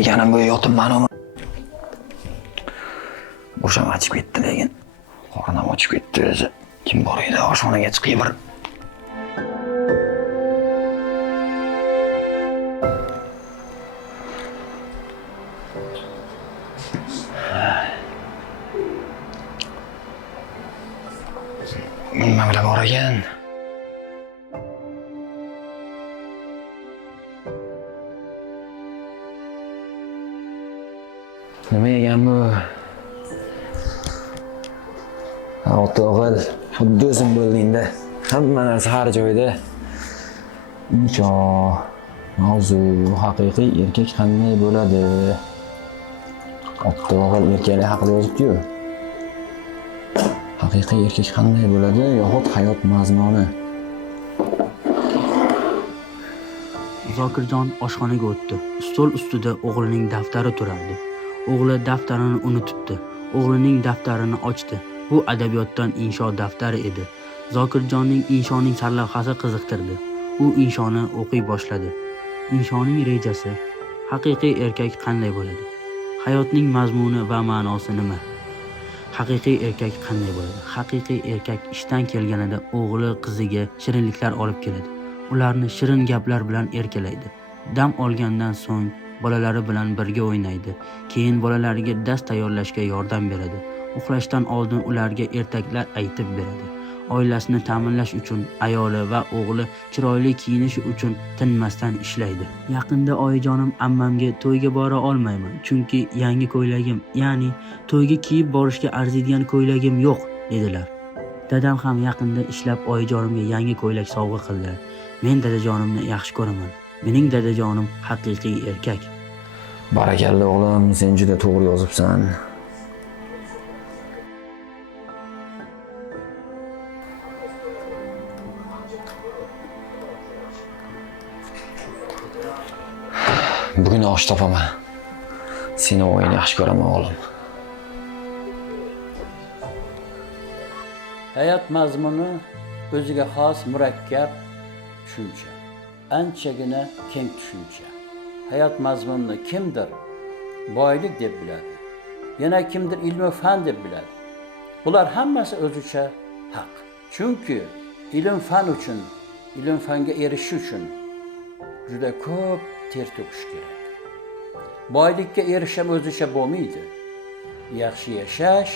eganim bu yotib mana uni. O'sham ochib ketdi lekin. Qornim ochib ketdi o'zi. Kim bor edi oshxonaga chiqib bir. Nima bilan bor ekan? Nima ekan bu? O'g'il, xuddi o'zim bo'ldingda. Hamma narsa har joyda. Nikoh, mavzu, haqiqiy erkak qanday bo'ladi? O'g'il erkaklar haqida yozibdi-ku. Haqiqiy erkak qanday bo'ladi yoxud hayot mazmuni? Zokirjon oshxonaga o'tdi. Stol ustida o'g'lining daftari turardi. O'g'li daftarini unutibdi. O'g'lining daftarini ochdi. Bu adabiyotdan insho daftari edi. Zokirjonning inshoning sarlavhasi qiziqtirdi. U inshoni o'qiy boshladi. Inshoning rejasi. Haqiqiy erkak qanday bo'ladi? Hayotning mazmuni va ma'nosi nima? Haqiqiy erkak qanday bo'ladi? Haqiqiy erkak ishdan kelganida o'g'li qiziga shirinliklar olib keladi. Ularni shirin gaplar bilan erkalaydi. Dam olgandan so'ng bolalari bilan birga o'ynaydi. Keyin bolalariga dars tayyorlashga yordam beradi. Uxlashdan oldin ularga ertaklar aytib beradi. Oilasini ta'minlash uchun ayoli va o'g'li chiroyli kiyinishi uchun tinmasdan ishlaydi. Yaqinda oyijonim ammamga to'yga bora olmayman, chunki yangi ko'ylagim, ya'ni to'yga kiyib borishga arziydigan ko'ylagim yo'q, dedilar. Dadam ham yaqinda ishlab oyijonimga yangi ko'ylak sovg'a qildi. Men dadajonimni yaxshi ko'raman. Mening dadajonim haqiqiy erkak. Barakalla o'g'lim, sen juda to'g'ri yozibsan. Bugun osh topaman. Seni o'yini yaxshi ko'raman o'g'lim. Hayot mazmuni o'ziga xos murakkab tushuncha. Anchagina keng tushuncha. Hayot mazmunini kimdir boylik deb biladi. Yana kimdir ilm va fan deb biladi. Bular hammasi o'zicha haq. Chunki ilm fan uchun, ilm fanga erishish uchun juda ko'p ter to'kish kerak. Boylikka erishib o'zicha bo'lmaydi. Yaxshi yashash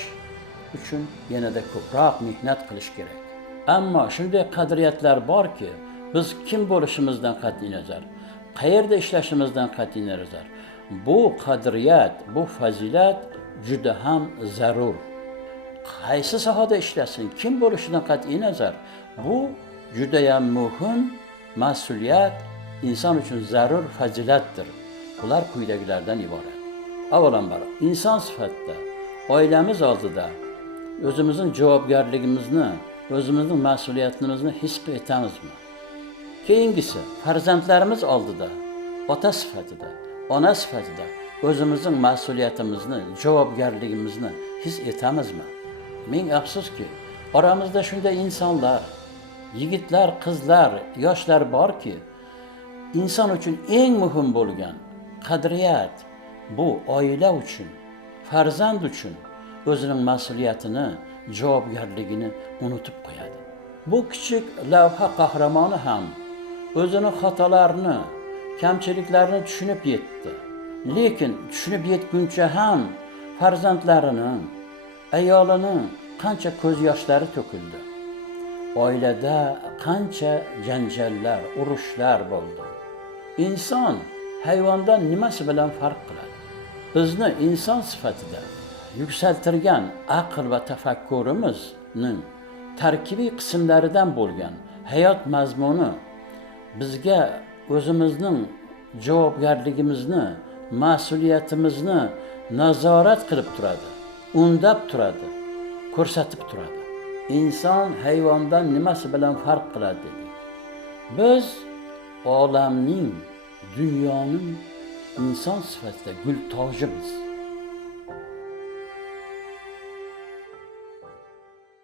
uchun yanada ko'proq mehnat qilish kerak. Ammo shunday qadriyatlar borki, biz kim bo'lishimizdan qat'iy nazar, qayerda ishlashimizdan qat'iy nazar, bu qadriyat, bu fazilat juda ham zarur. Qaysi sohada ishlasin, kim bo'lishidan qat'iy nazar, bu juda ham muhim mas'uliyat, inson uchun zarur fazilatdir. Bular quyidagilardan iborat. Avvalambor, inson sifatida oilamiz oldida o'zimizning javobgarligimizni, o'zimizning mas'uliyatimizni his etamizmi? Keyingisi, farzandlarimiz oldida ota sifatida, ona sifatida o'zimizning mas'uliyatimizni, javobgarligimizni his etamizmi? Ming afsuski, oramizda shunday insonlar, yigitlar, qizlar, yoshlar borki, inson uchun eng muhim bo'lgan qadriyat bu oila uchun, farzand uchun o'zining mas'uliyatini, javobgarligini unutib qo'yadi. Bu kichik lavha qahramoni ham o'zining xatolarini, kamchiliklarini tushunib yetdi. Lekin tushunib yetguncha ham farzandlarining, ayolining qancha ko'z yoshlari to'kildi. Oilada qancha janjallar, urushlar bo'ldi. Inson hayvondan nimasi bilan farq qiladi? Bizni inson sifatida yuksaltirgan aql va tafakkurimizning tarkibiy qismlaridan bo'lgan hayot mazmuni bizga o'zimizning javobgarligimizni, mas'uliyatimizni nazorat qilib turadi, undab turadi, ko'rsatib turadi. İnson hayvondan nimasi bilan farq qiladi dedik. Biz olamning, dunyoning inson sifatida gul tojimiz.